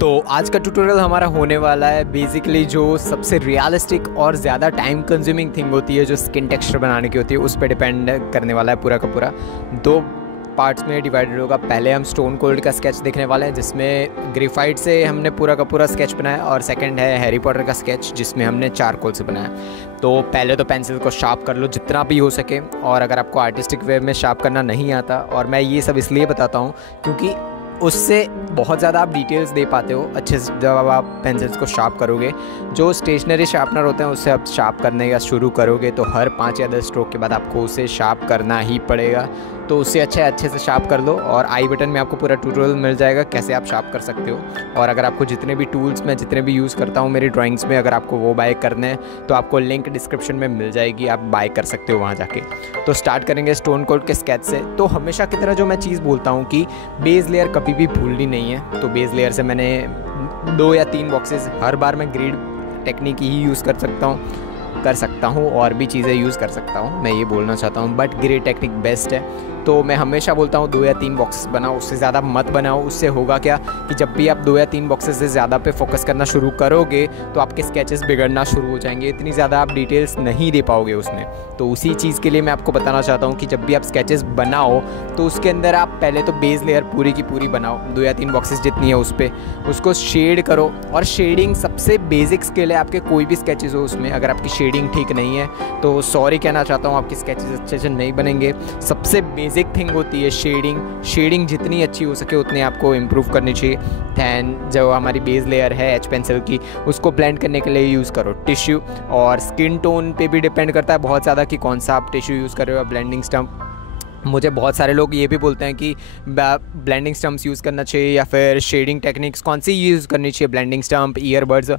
तो आज का ट्यूटोरियल हमारा होने वाला है बेसिकली जो सबसे रियलिस्टिक और ज़्यादा टाइम कंज्यूमिंग थिंग होती है जो स्किन टेक्सचर बनाने की होती है उस पर डिपेंड करने वाला है पूरा का पूरा। दो पार्ट्स में डिवाइडेड होगा। पहले हम स्टोन कोल्ड का स्केच देखने वाले हैं जिसमें ग्रेफाइट से हमने पूरा का पूरा स्केच बनाया, और सेकंड है हैरी पॉटर का स्केच जिसमें हमने चारकोल से बनाया। तो पहले तो पेंसिल को शार्प कर लो जितना भी हो सके, और अगर आपको आर्टिस्टिक वे में शार्प करना नहीं आता, और मैं ये सब इसलिए बताता हूँ क्योंकि उससे बहुत ज़्यादा आप डिटेल्स दे पाते हो अच्छे से जब आप पेंसिल्स को शार्प करोगे। जो स्टेशनरी शार्पनर होते हैं उससे आप शार्प करने का शुरू करोगे तो हर 5 या 10 स्ट्रोक के बाद आपको उसे शार्प करना ही पड़ेगा। तो उससे अच्छे से शार्प कर लो, और आई बटन में आपको पूरा ट्यूटोरियल मिल जाएगा कैसे आप शार्प कर सकते हो। और अगर आपको जितने भी टूल्स मैं जितने भी यूज़ करता हूँ मेरी ड्राइंग्स में, अगर आपको वो बाय करने हैं तो आपको लिंक डिस्क्रिप्शन में मिल जाएगी, आप बाय कर सकते हो वहाँ जाके। तो स्टार्ट करेंगे स्टोन कोल्ड के स्केच से। तो हमेशा की तरह जो मैं चीज़ बोलता हूँ कि बेस लेयर कभी भी भूलनी नहीं है। तो बेस लेयर से मैंने 2 या 3 बॉक्सेस हर बार मैं ग्रिड टेक्निक ही यूज़ कर सकता हूँ और भी चीज़ें यूज़ कर सकता हूँ, मैं ये बोलना चाहता हूँ, बट ग्रिड टेक्निक बेस्ट है। तो मैं हमेशा बोलता हूँ 2 या 3 बॉक्सेस बनाओ, उससे ज़्यादा मत बनाओ। उससे होगा क्या कि जब भी आप 2 या 3 बॉक्सेस से ज़्यादा पे फोकस करना शुरू करोगे तो आपके स्केचेस बिगड़ना शुरू हो जाएंगे, इतनी ज़्यादा आप डिटेल्स नहीं दे पाओगे उसमें। तो उसी चीज़ के लिए मैं आपको बताना चाहता हूँ कि जब भी आप स्केचेस बनाओ तो उसके अंदर आप पहले तो बेस लेयर पूरी की पूरी बनाओ, 2 या 3 बॉक्सेस जितनी है उस पर उसको शेड करो। और शेडिंग सबसे बेसिक स्किल है आपके, कोई भी स्केचेस हो उसमें अगर आपकी शेडिंग ठीक नहीं है तो सॉरी कहना चाहता हूँ, आपके स्केचेस अच्छे से नहीं बनेंगे। सबसे बेसिक थिंग होती है शेडिंग जितनी अच्छी हो सके उतनी आपको इम्प्रूव करनी चाहिए। दैन जो हमारी बेस लेयर है एच पेंसिल की, उसको ब्लेंड करने के लिए यूज़ करो टिश्यू। और स्किन टोन पे भी डिपेंड करता है बहुत ज़्यादा कि कौन सा आप टिश्यू यूज़ कर रहे हो, ब्लेंडिंग स्टम्प। मुझे बहुत सारे लोग ये भी बोलते हैं कि ब्लेंडिंग स्टम्प्स यूज़ करना चाहिए या फिर शेडिंग टेक्निक्स कौन सी यूज़ करनी चाहिए, ब्लेंडिंग स्टम्प, ईयरबड्स।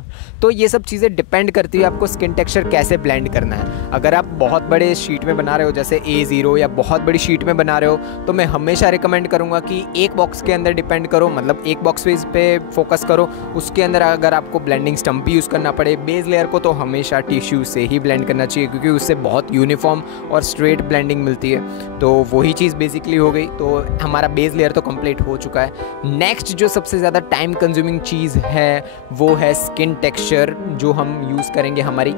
तो ये सब चीज़ें डिपेंड करती है आपको स्किन टेक्सचर कैसे ब्लेंड करना है। अगर आप बहुत बड़े शीट में बना रहे हो जैसे A0 या बहुत बड़ी शीट में बना रहे हो तो मैं हमेशा रिकमेंड करूँगा कि एक बॉक्स के अंदर डिपेंड करो, मतलब एक बॉक्स पे फोकस करो, उसके अंदर अगर आपको ब्लेंडिंग स्टम्प भी यूज़ करना पड़े। बेस लेयर को तो हमेशा टिश्यू से ही ब्लेंड करना चाहिए क्योंकि उससे बहुत यूनिफॉर्म और स्ट्रेट ब्लेंडिंग मिलती है। तो वही चीज़ बेसिकली हो गई। तो हमारा बेस लेयर तो कंप्लीट हो चुका है। नेक्स्ट जो सबसे ज़्यादा टाइम कंज्यूमिंग चीज़ है वो है स्किन टेक्सचर, जो हम यूज़ करेंगे। हमारी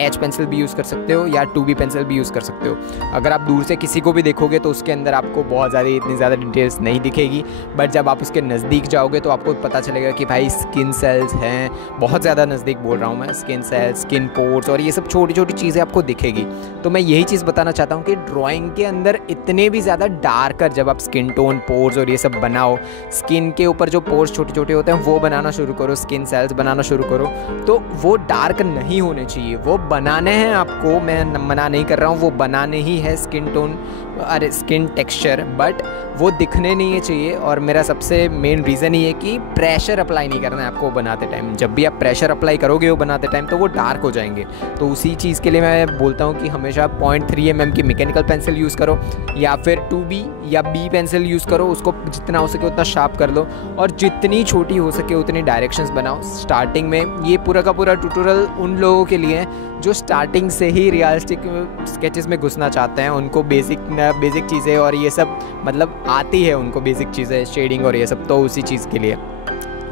एच पेंसिल भी यूज़ कर सकते हो या 2B पेंसिल भी यूज़ कर सकते हो। अगर आप दूर से किसी को भी देखोगे तो उसके अंदर आपको बहुत ज़्यादा इतनी ज़्यादा डिटेल्स नहीं दिखेगी, बट जब आप उसके नज़दीक जाओगे तो आपको पता चलेगा कि भाई स्किन सेल्स हैं, बहुत ज़्यादा नज़दीक बोल रहा हूँ मैं, स्किन सेल्स, स्किन पोर्स और ये सब छोटी छोटी चीज़ें आपको दिखेगी। तो मैं यही चीज़ बताना चाहता हूँ कि ड्राइंग के अंदर इतने भी ज़्यादा डार्कर जब आप स्किन टोन, पोर्स और ये सब बनाओ, स्किन के ऊपर जो पोर्स छोटे छोटे होते हैं वो बनाना शुरू करो, स्किन सेल्स बनाना शुरू करो, तो वो डार्क नहीं होने चाहिए। वो बनाने हैं आपको, मैं मना नहीं कर रहा हूँ, वो बनाने ही है स्किन टोन, अरे स्किन टेक्सचर, बट वो दिखने नहीं चाहिए। और मेरा सबसे मेन रीज़न ये है कि प्रेशर अप्लाई नहीं करना है आपको बनाते टाइम। जब भी आप प्रेशर अप्लाई करोगे वो बनाते टाइम तो वो डार्क हो जाएंगे। तो उसी चीज़ के लिए मैं बोलता हूँ कि हमेशा 0.3 mm की मैकेनिकल पेंसिल यूज़ करो या फिर 2B या B पेंसिल यूज़ करो, उसको जितना हो सके उतना शार्प कर लो और जितनी छोटी हो सके उतनी डायरेक्शंस बनाओ स्टार्टिंग में। ये पूरा का पूरा ट्यूटोरियल उन लोगों के लिए है जो स्टार्टिंग से ही रियलिस्टिक स्केचेस में घुसना चाहते हैं, उनको बेसिक चीज़ें और ये सब मतलब आती है, उनको बेसिक चीज़ें शेडिंग और ये सब, तो उसी चीज़ के लिए।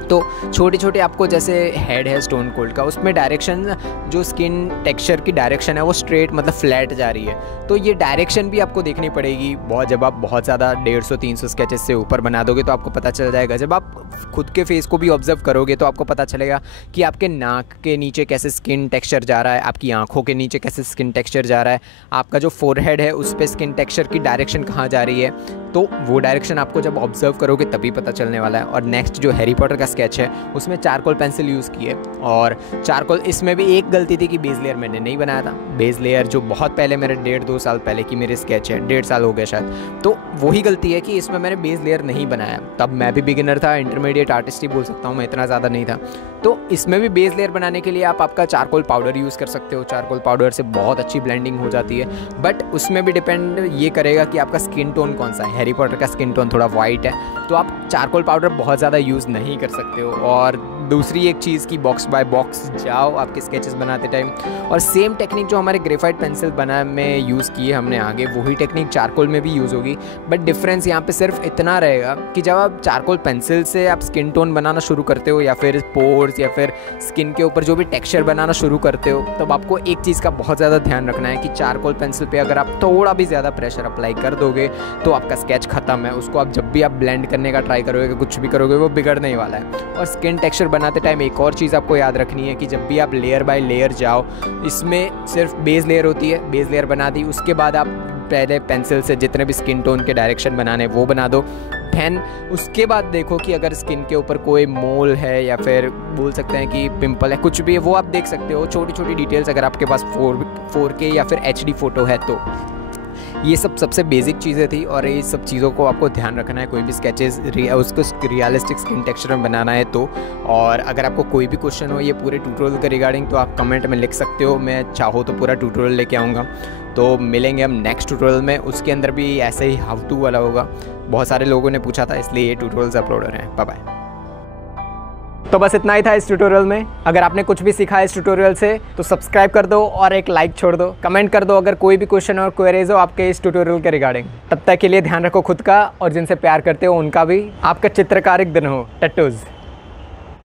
तो छोटे छोटे आपको जैसे हेड है स्टोन कोल्ड का, उसमें डायरेक्शन जो स्किन टेक्सचर की डायरेक्शन है वो स्ट्रेट मतलब फ्लैट जा रही है, तो ये डायरेक्शन भी आपको देखनी पड़ेगी। जब आप बहुत ज़्यादा 150-300 स्केचेस से ऊपर बना दोगे तो आपको पता चल जाएगा। जब आप खुद के फेस को भी ऑब्जर्व करोगे तो आपको पता चलेगा कि आपके नाक के नीचे कैसे स्किन टेक्सचर जा रहा है, आपकी आँखों के नीचे कैसे स्किन टेक्सचर जा रहा है, आपका जो फोरहेड है उस पर स्किन टेक्सचर की डायरेक्शन कहाँ जा रही है। तो वो डायरेक्शन आपको जब ऑब्जर्व करोगे तभी पता चलने वाला है। और नेक्स्ट जो हैरी पॉटर का स्केच है उसमें चारकोल पेंसिल यूज़ की है, और चारकोल इसमें भी एक गलती थी कि बेस लेयर मैंने नहीं बनाया था। बेस लेयर जो बहुत पहले मेरे 1.5-2 साल पहले की मेरे स्केच है, 1.5 साल हो गया शायद, तो वही गलती है कि इसमें मैंने बेस लेयर नहीं बनाया। तब मैं भी बिगिनर था, इंटरमीडिएट आर्टिस्ट ही बोल सकता हूँ मैं, इतना ज़्यादा नहीं था। तो इसमें भी बेस लेयर बनाने के लिए आप आपका चारकोल पाउडर यूज़ कर सकते हो। चारकोल पाउडर से बहुत अच्छी ब्लेंडिंग हो जाती है, बट उसमें भी डिपेंड ये करेगा कि आपका स्किन टोन कौन सा है। हैरी पॉटर का स्किन टोन थोड़ा वाइट है तो आप चारकोल पाउडर बहुत ज़्यादा यूज़ नहीं कर सकते हो। और दूसरी एक चीज़ की बॉक्स बाय बॉक्स जाओ आपके स्केचेस बनाते टाइम, और सेम टेक्निक जो हमारे ग्रेफाइट पेंसिल बना में यूज़ की है हमने आगे, वही टेक्निक चारकोल में भी यूज़ होगी। बट डिफरेंस यहाँ पे सिर्फ इतना रहेगा कि जब आप चारकोल पेंसिल से आप स्किन टोन बनाना शुरू करते हो या फिर पोर्स या फिर स्किन के ऊपर जो भी टेक्सचर बनाना शुरू करते हो, तब आपको एक चीज़ का बहुत ज़्यादा ध्यान रखना है कि चारकोल पेंसिल पे अगर आप थोड़ा भी ज़्यादा प्रेशर अप्लाई कर दोगे तो आपका स्केच ख़त्म है। उसको आप जब भी आप ब्लेंड करने का ट्राई करोगे, कुछ भी करोगे, वो बिगड़ने ही वाला है। और स्किन टेक्सचर बनाते टाइम एक और चीज़ आपको याद रखनी है कि जब भी आप लेयर बाय लेयर जाओ, इसमें सिर्फ बेस लेयर होती है, बेस लेयर बना दी, उसके बाद आप पहले पेंसिल से जितने भी स्किन टोन के डायरेक्शन बनाने वो बना दो। देन उसके बाद देखो कि अगर स्किन के ऊपर कोई मोल है या फिर बोल सकते हैं कि पिंपल है, कुछ भी है, वो आप देख सकते हो। छोटी छोटी डिटेल्स अगर आपके पास 4K या फिर HD फ़ोटो है तो। ये सब सबसे बेसिक चीज़ें थी और ये सब चीज़ों को आपको ध्यान रखना है कोई भी स्केचेस उसको रियलिस्टिक स्किन टेक्सचर में बनाना है तो। और अगर आपको कोई भी क्वेश्चन हो ये पूरे ट्यूटोरियल के रिगार्डिंग तो आप कमेंट में लिख सकते हो, मैं चाहो तो पूरा ट्यूटोरियल लेके आऊँगा। तो मिलेंगे हम नेक्स्ट ट्यूटोरियल में, उसके अंदर भी ऐसे ही हाउ टू वाला होगा। बहुत सारे लोगों ने पूछा था इसलिए ये ट्यूटोरियल्स अपलोड हो रहे हैं। Bye bye. तो बस इतना ही था इस ट्यूटोरियल में। अगर आपने कुछ भी सीखा इस ट्यूटोरियल से तो सब्सक्राइब कर दो और एक लाइक छोड़ दो, कमेंट कर दो अगर कोई भी क्वेश्चन और क्वेरीज हो आपके इस ट्यूटोरियल के रिगार्डिंग। तब तक के लिए ध्यान रखो खुद का और जिनसे प्यार करते हो उनका भी। आपका चित्रकारिक दिन हो। टट्टूज़।